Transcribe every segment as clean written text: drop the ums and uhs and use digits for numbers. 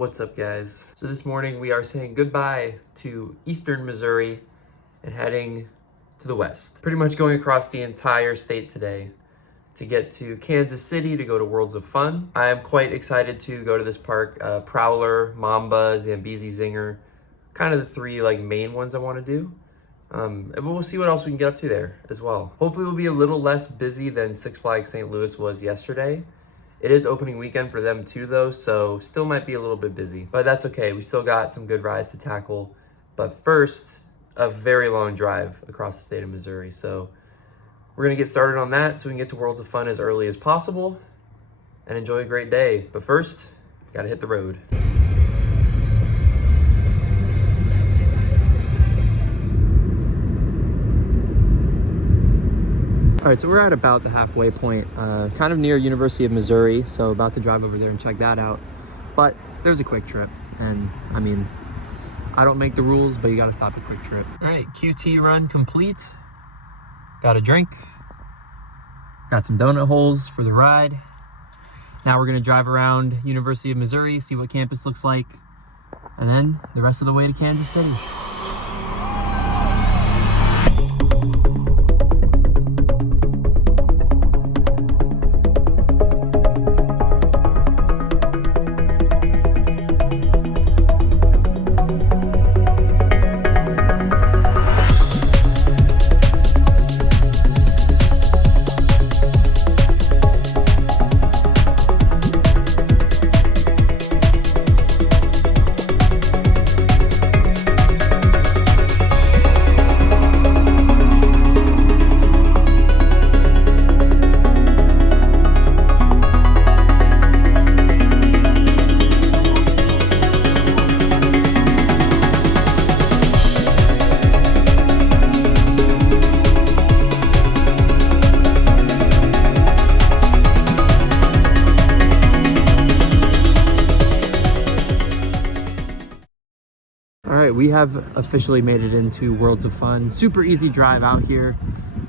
What's up, guys? So this morning we are saying goodbye to Eastern Missouri and heading to the west. Pretty much going across the entire state today to get to Kansas City to go to Worlds of Fun. I am quite excited to go to this park. Prowler, Mamba, Zambezi, Zinger, kind of the three main ones I want to do. And we'll see what else we can get up to there as well. Hopefully we'll be a little less busy than Six Flags St. Louis was yesterday. It is opening weekend for them too though, so still might be a little bit busy, but that's okay. We still got some good rides to tackle. But first, a very long drive across the state of Missouri. So we're gonna get started on that so we can get to Worlds of Fun as early as possible and enjoy a great day. But first, gotta hit the road. All right, so we're at about the halfway point, kind of near University of Missouri, so about to drive over there and check that out. But there's a Quick Trip, and I mean, I don't make the rules, but you gotta stop at Quick Trip. All right, QT run complete. Got a drink. Got some donut holes for the ride. Now we're gonna drive around University of Missouri, see what campus looks like, and then the rest of the way to Kansas City. We have officially made it into Worlds of Fun. Super easy drive out here.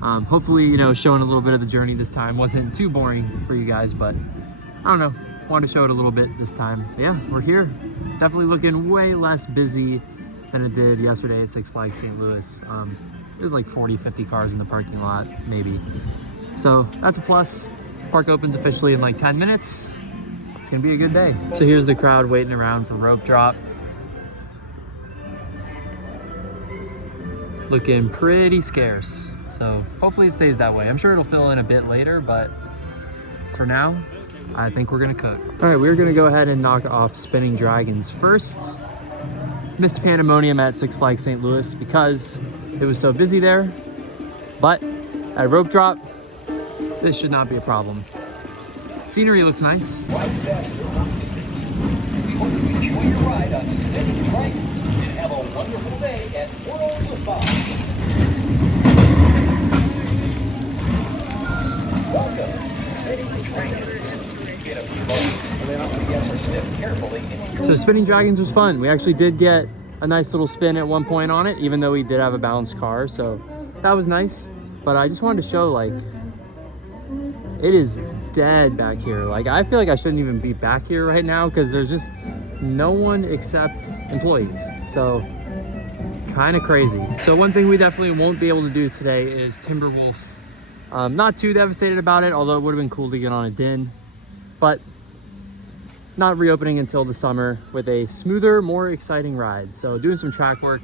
Hopefully, showing a little bit of the journey this time wasn't too boring for you guys, but I don't know, wanted to show it a little bit this time. But yeah, we're here. Definitely looking way less busy than it did yesterday at Six Flags St. Louis. There's like 40, 50 cars in the parking lot, maybe. So that's a plus. Park opens officially in like 10 minutes. It's gonna be a good day. So here's the crowd waiting around for rope drop. Looking pretty scarce, so hopefully it stays that way. I'm sure it'll fill in a bit later, but for now I think we're gonna cook. All right, we're gonna go ahead and knock off Spinning Dragons first. Missed Pandemonium at Six Flags St. Louis because it was so busy there, but at rope drop this should not be a problem. Scenery looks nice. We hope you enjoy your ride on Spinning Dragons and have a wonderful day at Worlds of Fun. Welcome to So Spinning Dragons was fun. We actually did get a nice little spin at one point on it, even though we did have a balanced car, so that was nice. But I just wanted to show, it is dead back here. I feel like I shouldn't even be back here right now because there's just no one except employees. So kind of crazy. So one thing we definitely won't be able to do today is Timberwolf. Not too devastated about it, although it would have been cool to get on a din, but not reopening until the summer with a smoother, more exciting ride. So doing some track work.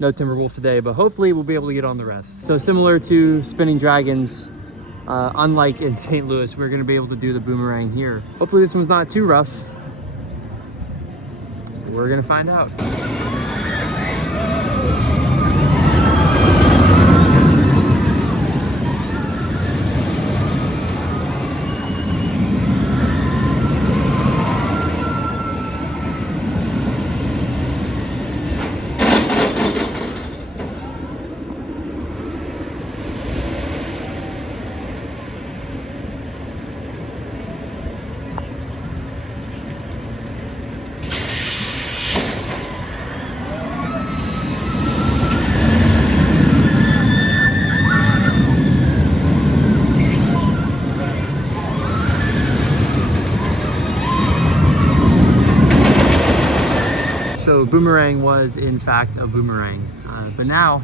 No Timberwolf today, but hopefully we'll be able to get on the rest. So similar to Spinning Dragons, unlike in St. Louis, we're gonna be able to do the boomerang here. Hopefully this one's not too rough. We're gonna find out. Boomerang was in fact a boomerang. But now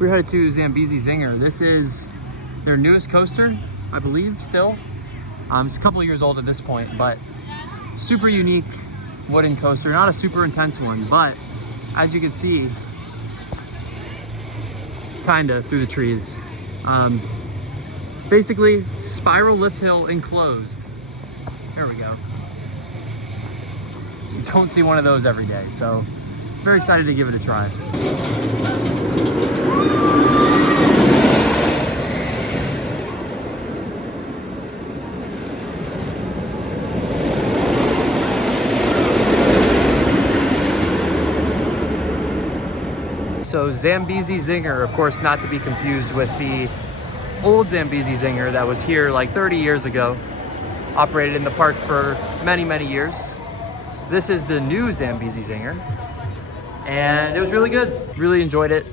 we're headed to Zambezi Zinger. This is their newest coaster, I believe, still. It's a couple years old at this point, but super unique wooden coaster. Not a super intense one, but as you can see, kinda through the trees. Basically, spiral lift hill enclosed. There we go. You don't see one of those every day, so very excited to give it a try. So Zambezi Zinger, of course, not to be confused with the old Zambezi Zinger that was here like 30 years ago, operated in the park for many, many years. This is the new Zambezi Zinger, and it was really good. Really enjoyed it.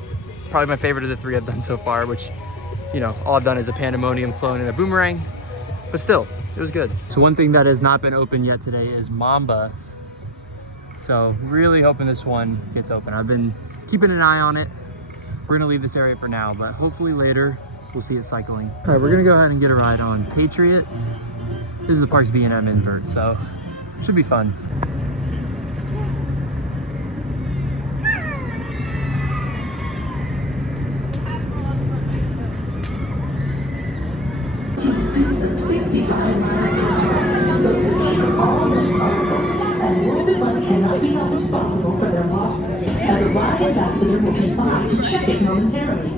Probably my favorite of the three I've done so far, which, you know, all I've done is a Pandemonium clone and a Boomerang, but still, it was good. So one thing that has not been open yet today is Mamba. So really hoping this one gets open. I've been keeping an eye on it. We're gonna leave this area for now, but hopefully later we'll see it cycling. All right, we're gonna go ahead and get a ride on Patriot. This is the park's B&M invert, so should be fun. Cannot be held responsible for their loss, as a flag ambassador will be by to check it momentarily.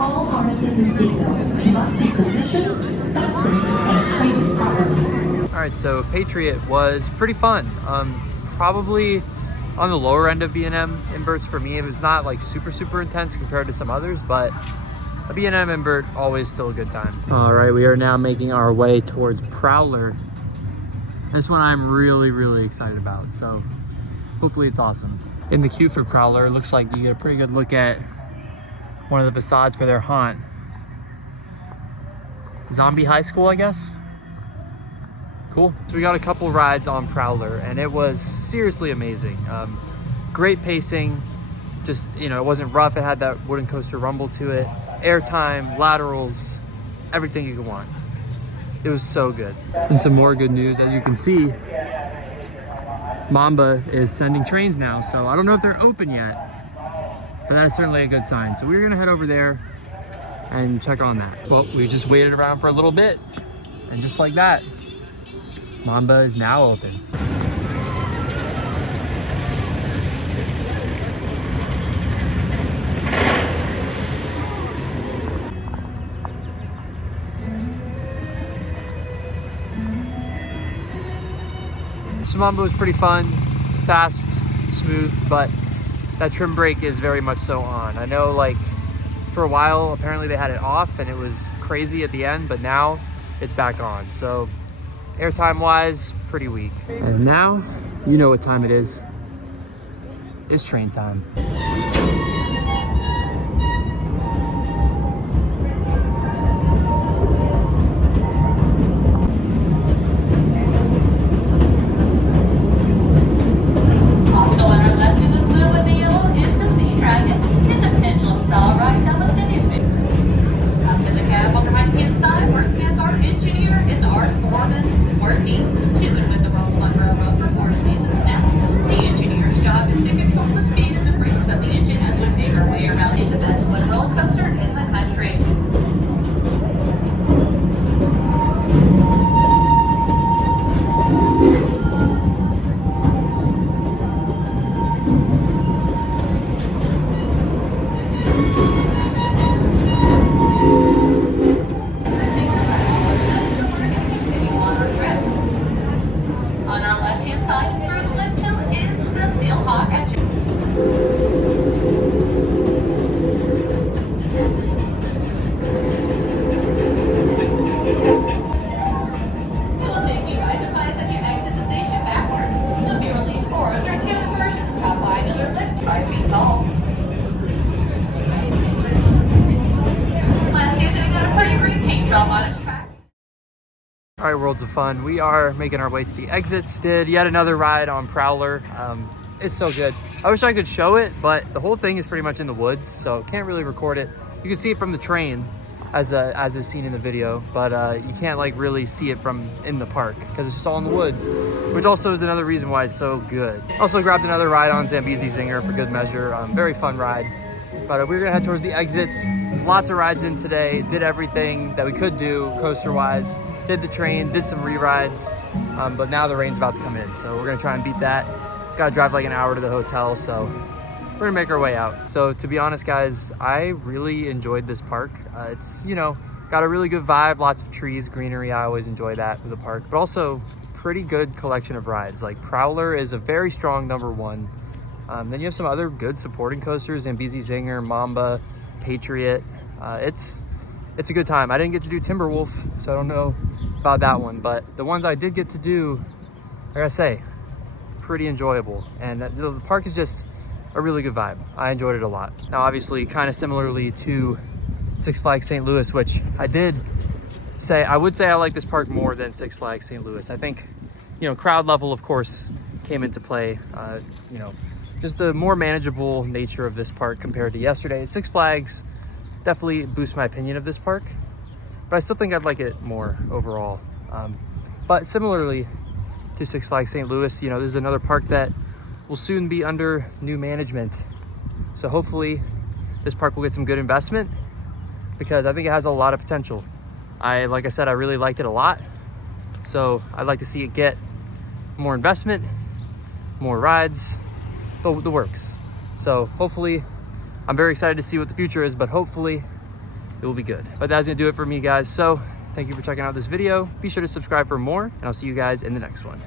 All harnesses and seatbelts must be positioned, fastened, and tightened properly. All right, so Patriot was pretty fun. Probably on the lower end of B&M inverts for me. It was not like super intense compared to some others, but a B&M invert, always still a good time. All right, we are now making our way towards Prowler. This one I'm really excited about, so hopefully it's awesome. In the queue for Prowler, it looks like you get a pretty good look at one of the facades for their haunt. Zombie High School, I guess? Cool. So we got a couple rides on Prowler, and it was seriously amazing. Great pacing, just, you know, it wasn't rough, it had that wooden coaster rumble to it. Airtime, laterals, everything you could want. It was so good. And some more good news, as you can see, Mamba is sending trains now, so I don't know if they're open yet, but that's certainly a good sign. So we're gonna head over there and check on that. Well, we just waited around for a little bit, and just like that, Mamba is now open. So Mamba was pretty fun, fast, smooth, but that trim brake is very much so on. I know, like, for a while, apparently they had it off and it was crazy at the end, but now it's back on. So airtime wise, pretty weak. And now, you know what time it is. It's train time. All right, Worlds of Fun, we are making our way to the exit. Did yet another ride on Prowler. It's so good. I wish I could show it, but the whole thing is pretty much in the woods, so can't really record it. You can see it from the train as is seen in the video, but you can't like really see it from in the park because it's just all in the woods, which also is another reason why it's so good. Also grabbed another ride on Zambezi Zinger for good measure. Very fun ride. But we're gonna head towards the exit. Lots of rides in today. Did everything that we could do coaster-wise. Did the train, did some re-rides, but now the rain's about to come in, so we're gonna try and beat that. Gotta drive like an hour to the hotel, so we're gonna make our way out. So to be honest, guys, I really enjoyed this park. It's, you know, got a really good vibe, lots of trees, greenery. I always enjoy that with the park, but also pretty good collection of rides. Like Prowler is a very strong #1. Then you have some other good supporting coasters, Zambezi Zinger, Mamba, Patriot. It's a good time. I didn't get to do Timberwolf, so I don't know about that one, but the ones I did get to do, I gotta say, pretty enjoyable. And the park is just a really good vibe. I enjoyed it a lot. Now, obviously, kind of similarly to Six Flags St. Louis, which I would say I like this park more than Six Flags St. Louis. I think, you know, crowd level, of course, came into play. You know, just the more manageable nature of this park compared to yesterday. Six Flags definitely boosts my opinion of this park, but I still think I'd like it more overall. But similarly to Six Flags St. Louis, you know, there's another park that will soon be under new management. So hopefully this park will get some good investment because I think it has a lot of potential. Like I said, I really liked it a lot. So I'd like to see it get more investment, more rides, the works. So hopefully, I'm very excited to see what the future is, but hopefully it will be good. But that's gonna do it for me, guys. So thank you for checking out this video. Be sure to subscribe for more, and I'll see you guys in the next one.